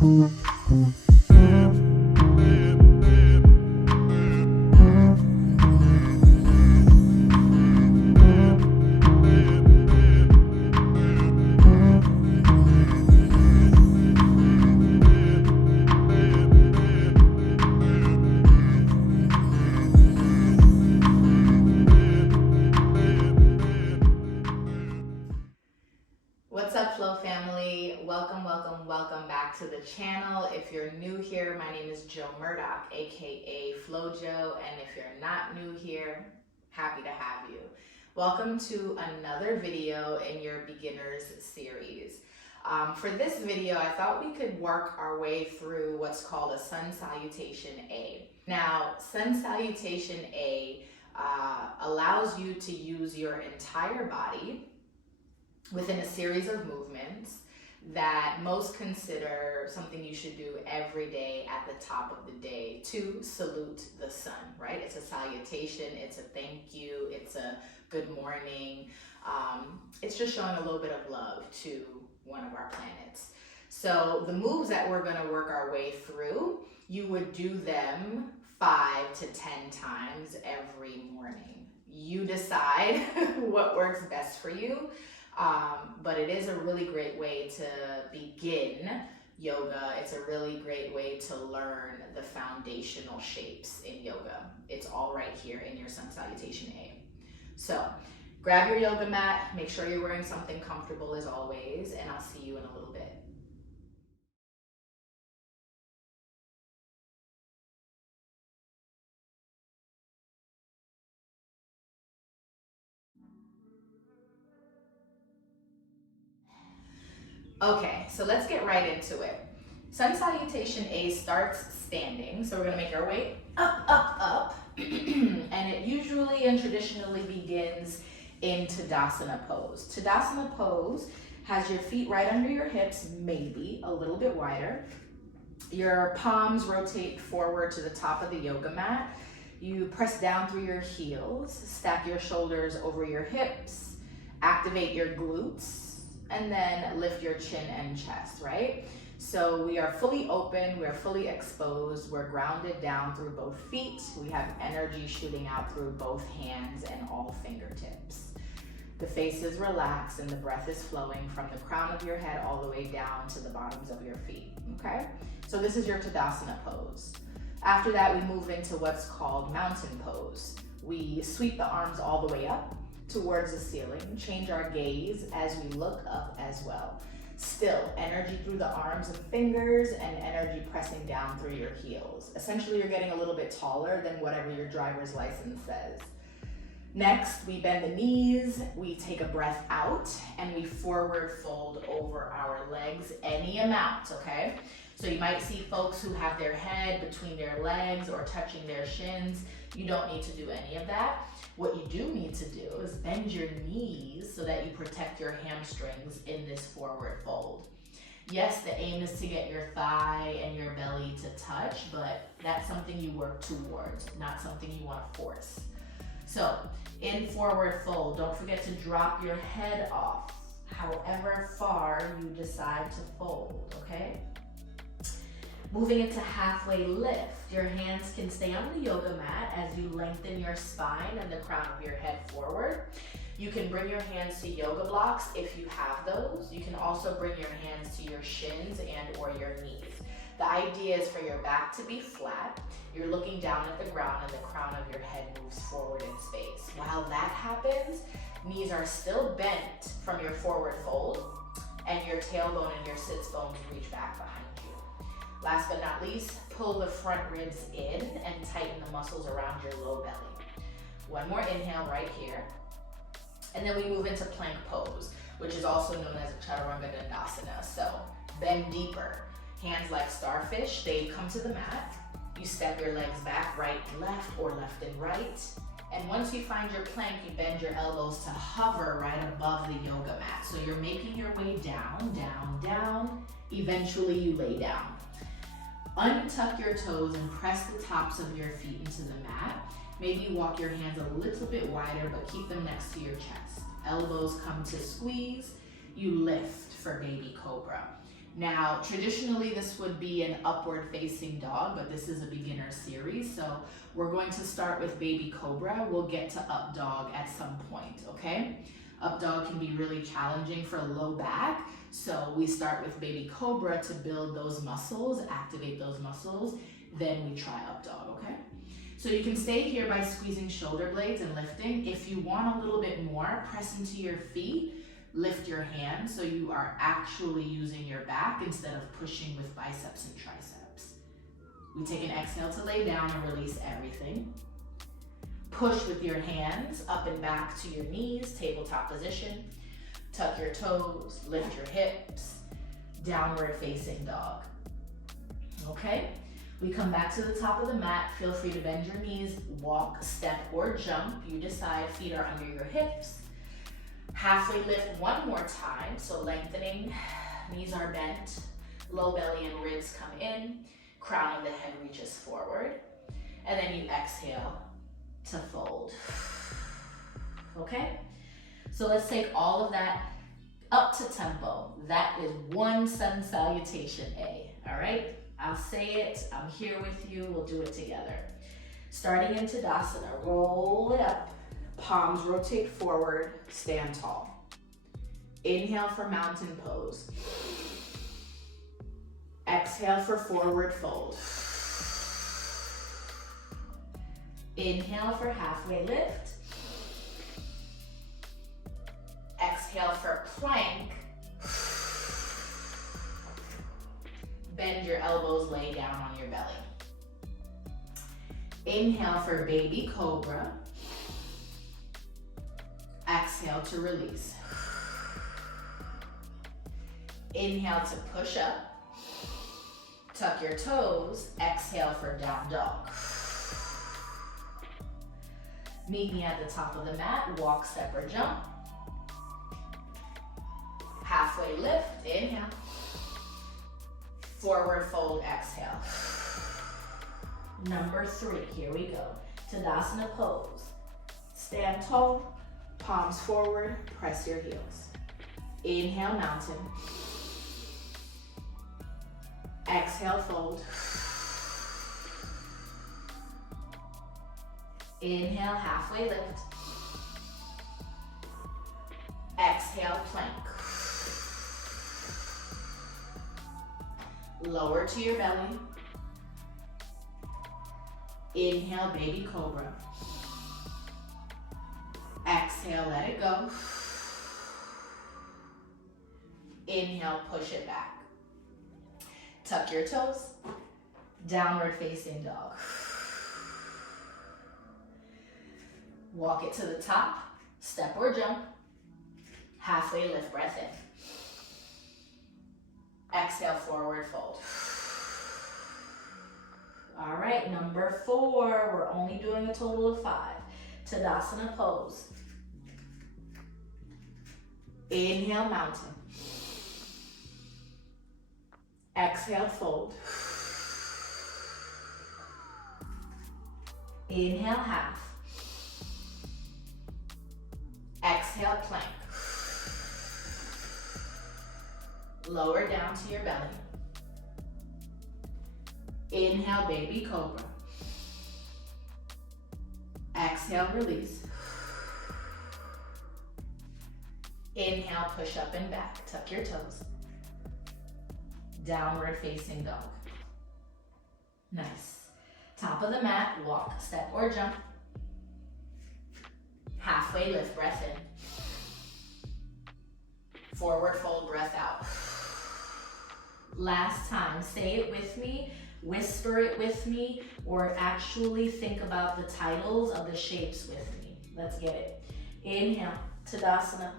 What's up, Flow family? Welcome back to the channel. If you're new here, my name is Jo Murdock, aka Flowwj0, and if you're not new here, happy to have you. Welcome to another video in your beginners series. For this video, I thought we could work our way through what's called a Sun Salutation A. Now, Sun Salutation A allows you to use your entire body within a series of movements that most consider something you should do every day at the top of the day to salute the sun, right? It's a salutation, it's a thank you, it's a good morning. It's just showing a little bit of love to one of our planets. So the moves that we're gonna work our way through, you would do them 5 to 10 times every morning. You decide what works best for you. But it is a really great way to begin yoga. It's a really great way to learn the foundational shapes in yoga. It's all right here in your Sun Salutation A. So grab your yoga mat, make sure you're wearing something comfortable as always, and I'll see you in a little bit. Okay, so let's get right into it. Sun Salutation A starts standing, so we're gonna make our way up, and it usually and traditionally begins in Tadasana pose. Tadasana pose has your feet right under your hips, maybe a little bit wider. Your palms rotate forward to the top of the yoga mat. You press down through your heels, stack your shoulders over your hips, activate your glutes, and then lift your chin and chest, right? So we are fully open, we're fully exposed, we're grounded down through both feet, we have energy shooting out through both hands and all fingertips. The face is relaxed and the breath is flowing from the crown of your head all the way down to the bottoms of your feet, okay? So this is your Tadasana pose. After that, we move into what's called mountain pose. We sweep the arms all the way up towards the ceiling, change our gaze as we look up as well. Still, energy through the arms and fingers and energy pressing down through your heels. Essentially, you're getting a little bit taller than whatever your driver's license says. Next, we bend the knees, we take a breath out, and we forward fold over our legs any amount, okay? So you might see folks who have their head between their legs or touching their shins. You don't need to do any of that. What you do need to do is bend your knees so that you protect your hamstrings in this forward fold. Yes, the aim is to get your thigh and your belly to touch, but that's something you work towards, not something you want to force. So in forward fold, don't forget to drop your head off, however far you decide to fold, okay? Moving into halfway lift, your hands can stay on the yoga mat as you lengthen your spine and the crown of your head forward. You can bring your hands to yoga blocks if you have those. You can also bring your hands to your shins and or your knees. The idea is for your back to be flat. You're looking down at the ground and the crown of your head moves forward in space. While that happens, knees are still bent from your forward fold and your tailbone and your sits bones reach back behind you. Last but not least, pull the front ribs in and tighten the muscles around your low belly. One more inhale right here. And then we move into plank pose, which is also known as a Chaturanga Dandasana. So bend deeper, hands like starfish, they come to the mat. You step your legs back, right and left, or left and right. And once you find your plank, you bend your elbows to hover right above the yoga mat. So you're making your way down, down, down. Eventually you lay down. Untuck your toes and press the tops of your feet into the mat. Maybe walk your hands a little bit wider, but keep them next to your chest. Elbows come to squeeze. You lift for baby cobra. Now, traditionally this would be an upward facing dog, but this is a beginner series. So we're going to start with baby cobra. We'll get to up dog at some point, okay? Up dog can be really challenging for low back. So we start with baby cobra to build those muscles, activate those muscles. Then we try up dog, okay? So you can stay here by squeezing shoulder blades and lifting. If you want a little bit more, press into your feet, lift your hands so you are actually using your back instead of pushing with biceps and triceps. We take an exhale to lay down and release everything. Push with your hands up and back to your knees, tabletop position. Tuck your toes, lift your hips, downward facing dog. Okay? We come back to the top of the mat. Feel free to bend your knees, walk, step, or jump. You decide. Feet are under your hips. Halfway lift one more time. So lengthening, knees are bent, low belly and ribs come in, crowning the head reaches forward. And then you exhale to fold. Okay? So let's take all of that up to tempo. That is one Sun Salutation A, all right? I'll say it, I'm here with you, we'll do it together. Starting in Tadasana, roll it up, palms rotate forward, stand tall. Inhale for mountain pose. Exhale for forward fold. Inhale for halfway lift. Exhale for plank. Bend your elbows, lay down on your belly. Inhale for baby cobra. Exhale to release. Inhale to push up. Tuck your toes. Exhale for down dog. Meet me at the top of the mat. Walk, step, or jump. Halfway lift. Inhale. Forward fold, exhale. Number 3, here we go. Tadasana pose. Stand tall, palms forward, press your heels. Inhale, mountain. Exhale, fold. Inhale, halfway lift. Exhale, plank. Lower to your belly. Inhale, baby cobra. Exhale, let it go. Inhale, push it back. Tuck your toes. Downward facing dog. Walk it to the top. Step or jump. Halfway lift, breath in. Exhale, forward fold. All right, number 4, we're only doing a total of 5. Tadasana pose. Inhale, mountain. Exhale, fold. Inhale, half. Exhale, plank. Lower down to your belly. Inhale, baby cobra. Exhale, release. Inhale, push up and back. Tuck your toes. Downward facing dog. Nice. Top of the mat, walk, step, or jump. Halfway lift, breath in. Forward fold, breath out. Last time, say it with me, whisper it with me, or actually think about the titles of the shapes with me. Let's get it. Inhale, Tadasana.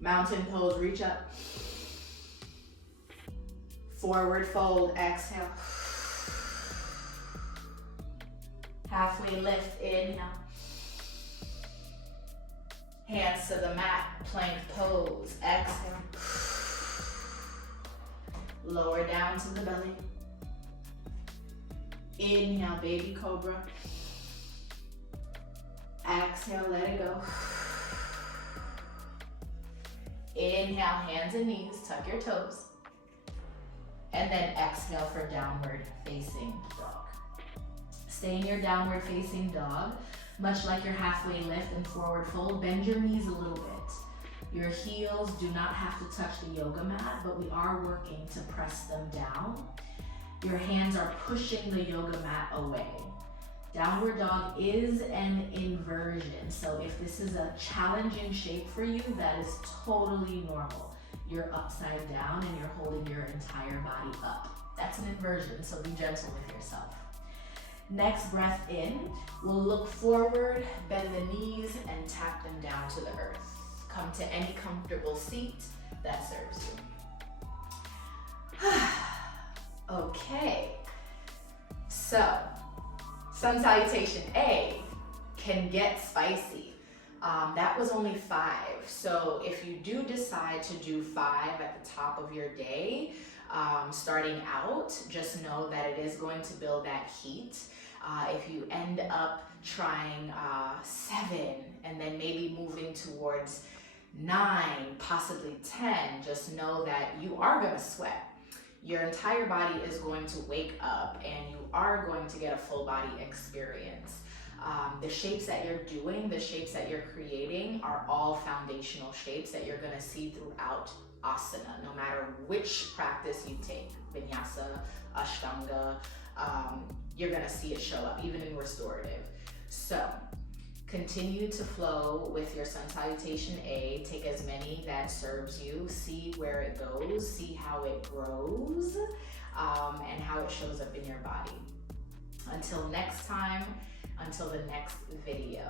Mountain pose, reach up. Forward fold, exhale. Halfway lift, inhale. Hands to the mat, plank pose, exhale. Lower down to the belly. Inhale, baby cobra. Exhale, let it go. Inhale, hands and knees, tuck your toes. And then exhale for downward facing dog. Stay in your downward facing dog. Much like your halfway lift and forward fold, bend your knees a little bit. Your heels do not have to touch the yoga mat, but we are working to press them down. Your hands are pushing the yoga mat away. Downward dog is an inversion, so if this is a challenging shape for you, that is totally normal. You're upside down and you're holding your entire body up. That's an inversion, so be gentle with yourself. Next breath in, we'll look forward, bend the knees, and tap them down to the earth. Come to any comfortable seat that serves you. Okay, so Sun Salutation A can get spicy. That was only 5. So if you do decide to do 5 at the top of your day, starting out, just know that it is going to build that heat. If you end up trying 7 and then maybe moving towards 9, possibly 10, just know that you are gonna sweat. Your entire body is going to wake up and you are going to get a full body experience. The shapes that you're doing, the shapes that you're creating are all foundational shapes that you're gonna see throughout asana, no matter which practice you take, vinyasa, ashtanga, you're gonna see it show up, even in restorative. So continue to flow with your Sun Salutation A. Take as many that serves you. See where it goes, see how it grows, and how it shows up in your body. Until next time, until the next video.